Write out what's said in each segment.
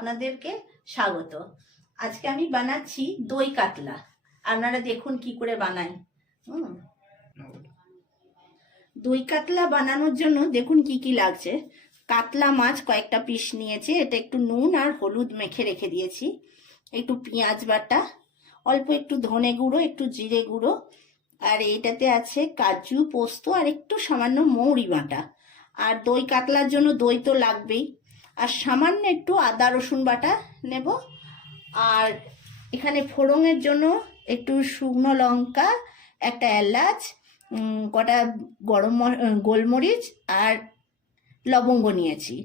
আপনাদেরকে স্বাগত। আজকে আমি বানাচ্ছি দই কাতলা। আপনারা দেখুন কি করে বানাই। দই কাতলা বানানোর জন্য দেখুন কি কি লাগছে। কাতলা মাছ কয়েকটা পিস নিয়েছি, এটা একটু নুন আর হলুদ মেখে রেখে দিয়েছি। একটু পেঁয়াজ বাটা, অল্প একটু ধনে গুঁড়ো, একটু জিরে গুঁড়ো, আর এইটাতে আছে কাজু, পোস্ত আর একটু সামান্য মৌরি বাটা। আর দই কাতলার জন্য দই তো লাগবেই। আর সামান্য একটু আদা রসুন বাটা নেব। আর এখানে ফোড়নের জন্য একটু শুকনো লঙ্কা, একটা এলাচ, কটা গোলমরিচ আর লবঙ্গ নিয়েছি।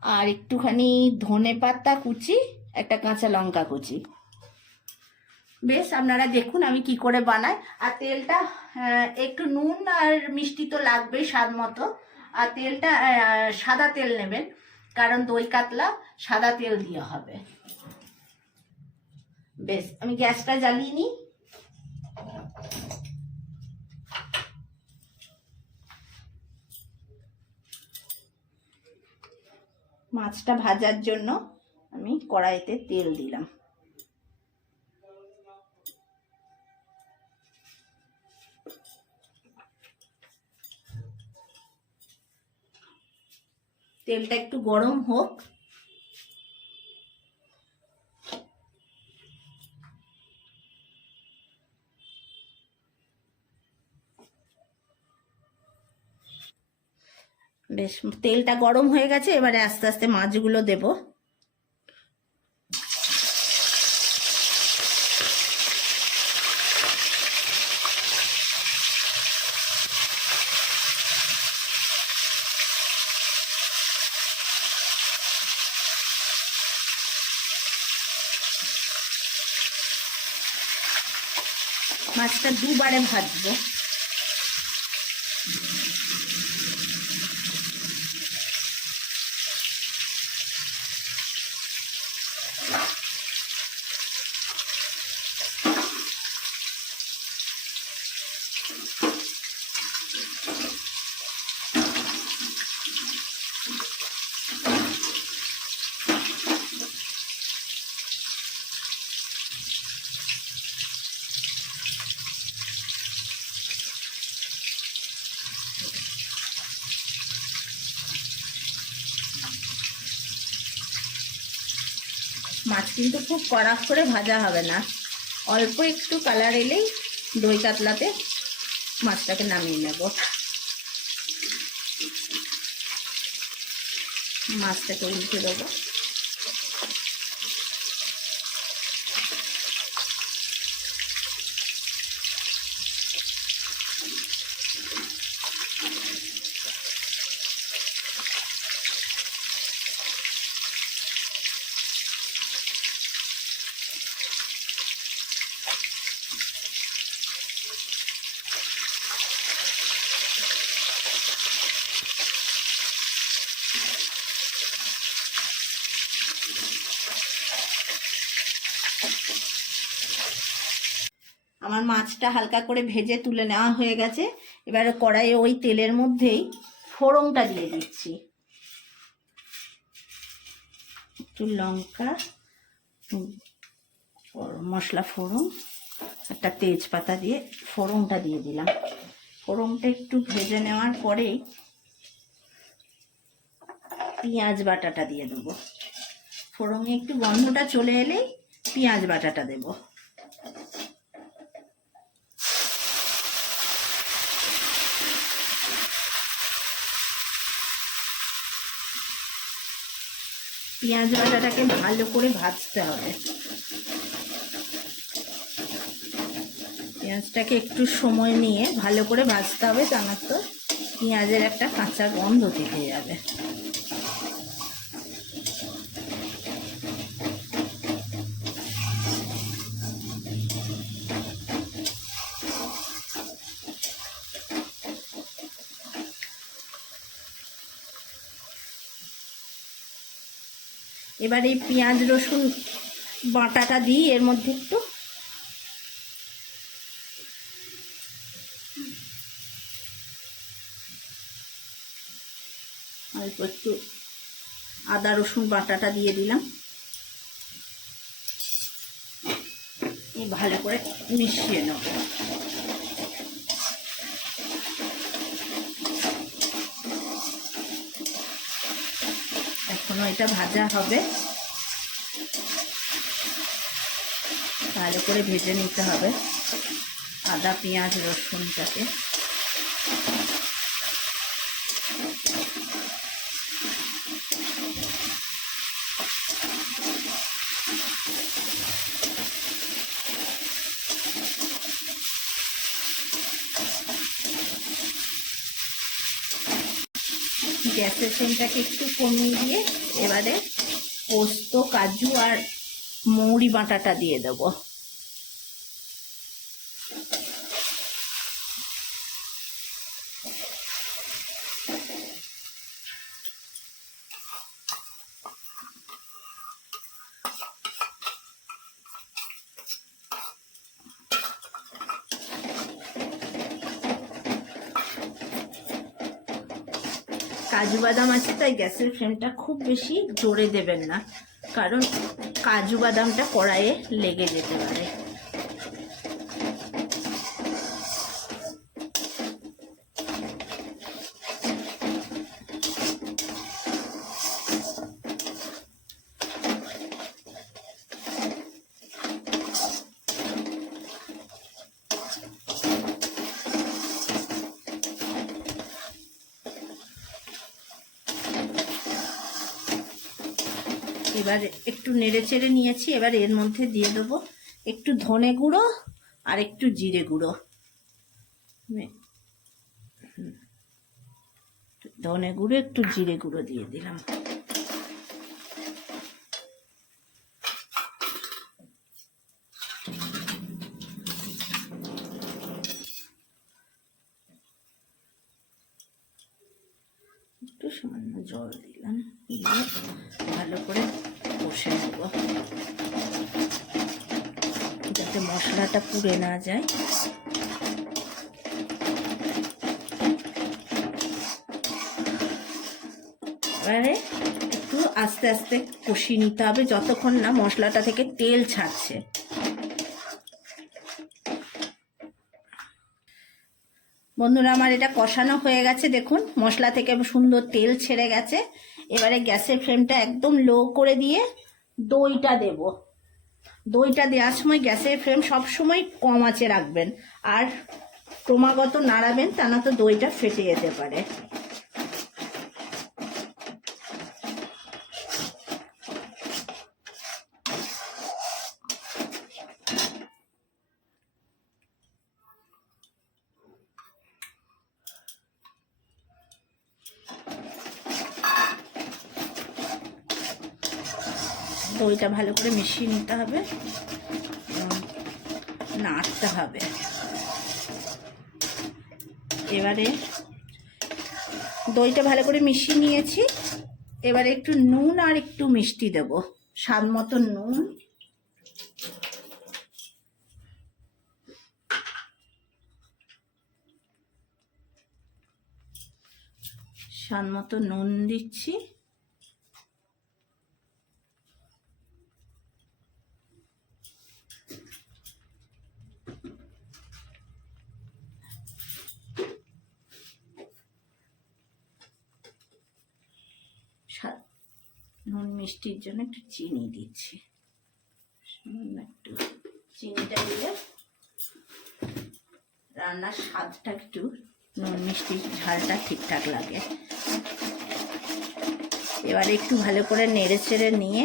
আর একটুখানি ধনে পাতা কুচি, একটা কাঁচা লঙ্কা কুচি। বেশ, আপনারা দেখুন আমি কি করে বানাই। আর তেলটা একটু নুন আর মিষ্টি তো লাগবেই স্বাদ মতো। আর তেলটা সাদা তেল নেবেন, কারণ দই কাতলা সাদা তেল দিয়ে হবে। বেশ, আমি গ্যাসটা জ্বালিয়ে নিই। মাছটা ভাজার জন্য আমি কড়াইতে তেল দিলাম। তেলটা একটু গরম হোক। বেশ, তেলটা গরম হয়ে গেছে, এবারে আস্তে আস্তে মাছগুলো দেব। মাছটা দুবারে ভাজবো। মাছ কিন্তু খুব কড়া করে ভাজা হবে না, অল্প একটু কালার এলেই দই কাতলাতে মাছটাকে নামিয়ে নেব। মাছটাকে উল্টে দেবো। আমার মাছটা হালকা করে ভেজে তুলে নেওয়া হয়ে গেছে। এবারে কড়াইয়ে ওই তেলের মধ্যেই ফোড়নটা দিয়ে দিচ্ছি। একটু লঙ্কা, মশলা ফোড়ন, একটা তেজপাতা দিয়ে ফোড়নটা দিয়ে দিলাম। ফোড়নটা একটু ভেজে নেওয়ার পরেই পেঁয়াজ বাটাটা দিয়ে দেবো। ফোড়নে একটু গন্ধটা চলে এলেই পেঁয়াজ বাটাটা দেবো। পেঁয়াজ বাটাটাকে ভালো করে ভাজতে হবে। পেঁয়াজটাকে একটু সময় নিয়ে ভালো করে ভাজতে হবে, তা না তো পেঁয়াজের একটা কাঁচা গন্ধ থেকে যাবে। এবার এই পেঁয়াজ রসুন বাটাটা দিই এর মধ্যে একটু। অল্প একটু আদা রসুন বাটাটা দিয়ে দিলাম। ভালো করে মিশিয়ে নেব। এখনো এটা ভাজা হবে, ভালো করে ভেজে নিতে হবে আদা পেঁয়াজ রসুনটাকে। গ্যাসের ফ্লেমটাকে একটু কমিয়ে দিয়ে এবারে পোস্ত কাজু আর মৌরি বাটাটা দিয়ে দেব। কাজু বাদাম আছে তাই গ্যাসের ফ্লেমটা খুব বেশি জোরে দেবেন না, কারণ কাজু বাদামটা কড়াইয়ে লেগে যেতে পারে। এবার একটু নেড়ে চেড়ে নিয়েছি, এবার এর মধ্যে দিয়ে দেবো একটু ধনে গুঁড়ো আর একটু জিরে গুঁড়ো। ধনে গুঁড়ো একটু জিরে গুঁড়ো দিয়ে দিলাম। একটু সামান্য জল দিলাম, দিয়ে ভালো করে কষে নেব যাতে মশলাটা পুড়ে না যায়। এবারে একটু আস্তে আস্তে কষিয়ে নিতে হবে যতক্ষণ না মশলাটা থেকে তেল ছাড়ছে। বন্ধুরা আমার এটা কষানো হয়ে গেছে, দেখুন মশলা থেকে সুন্দর তেল ছেড়ে গেছে। এবারে গ্যাসের ফ্লেমটা একদম লো করে দিয়ে দইটা দেব। দইটা দেওয়ার সময় গ্যাসের ফ্লেম সবসময় কম আঁচে রাখবেন আর ক্রমাগত নাড়াবেন, তা না তো দইটা ফেটে যেতে পারে। দইটা ভালো করে মিশিয়ে নিতে হবে, নাড়তে হবে। এবারে দইটা ভালো করে মিশিয়ে নিয়েছি, এবারে একটু নুন আর একটু মিষ্টি দেব, স্বাদ মতো নুন, স্বাদ মতো নুন দিচ্ছি। নুন মিষ্টির জন্য একটু চিনি দিচ্ছি, একটু চিনিটা দিলে রান্নার স্বাদটা একটু নুন মিষ্টির ঝালটা ঠিকঠাক লাগে। এবারে একটু ভালো করে নেড়ে চেড়ে নিয়ে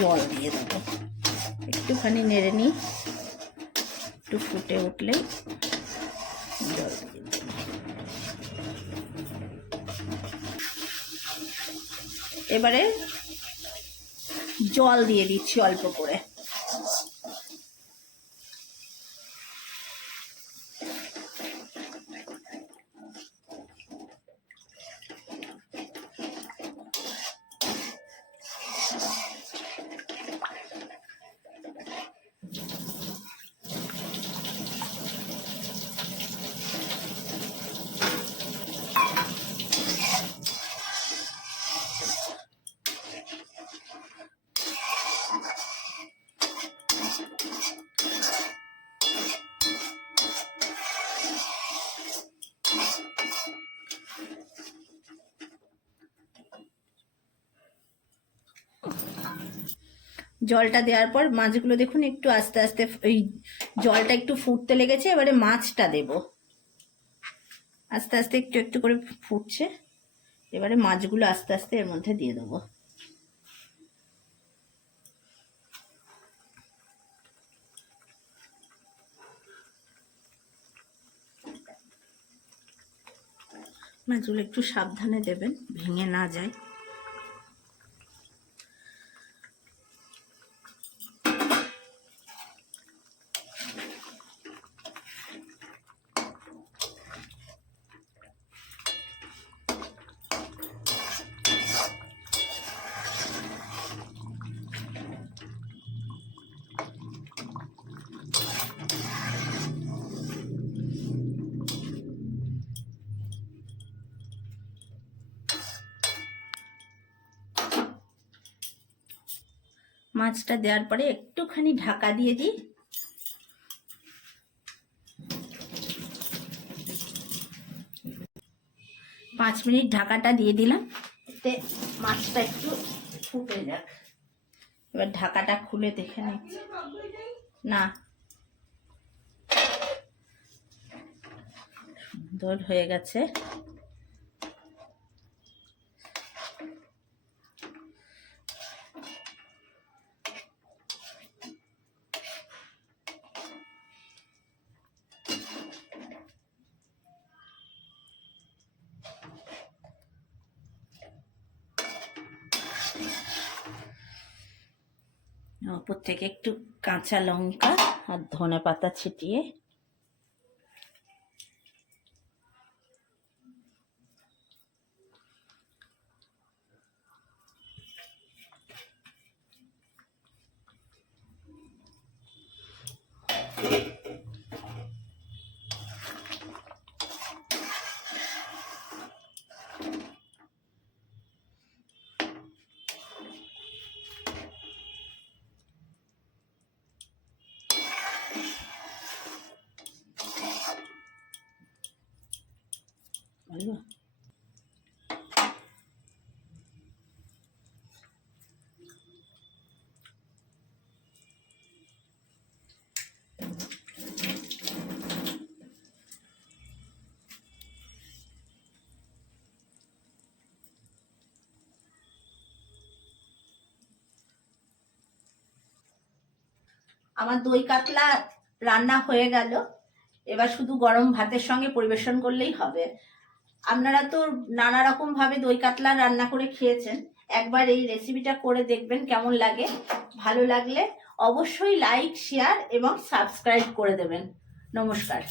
জল দিয়ে দেবো, একটুখানি নেড়ে নিই, একটু ফুটে উঠলে জল দিয়ে দেবো। এবারে জল দিয়ে দিচ্ছি অল্প করে। জলটা দেওয়ার পর মাছগুলো দেখুন একটু আস্তে আস্তে এই জলটা একটু ফুটতে লেগেছে। এবারে মাছটা দেব, আস্তে আস্তে একটু একটু করে ফুটছে। এবারে মাছগুলো আস্তে আস্তে এর মধ্যে দিয়ে দেবো। মাছগুলো একটু সাবধানে দেবেন, ভেঙে না যায়। মাছটা দেওয়ার পরে একটুখানি ঢাকা দিয়ে দিই। 5 মিনিট ঢাকাটা দিয়ে দিলাম, এতে মাছটা একটু ফুটে যাক। এবার ঢাকাটা খুলে দেখে নিচ্ছি। না, সুন্দর হয়ে গেছে। উপর থেকে একটু কাঁচা লঙ্কা আর ধনেপাতা ছিটিয়ে আমার দই কাতলা রান্না হয়ে গেল। এবার শুধু গরম ভাতের সঙ্গে পরিবেশন করলেই হবে। আপনারা তো নানা রকম ভাবে দই কাতলা রান্না করে খেয়েছেন, একবার এই রেসিপিটা করে দেখবেন কেমন লাগে। ভালো লাগলে অবশ্যই লাইক, শেয়ার এবং সাবস্ক্রাইব করে দেবেন। নমস্কার।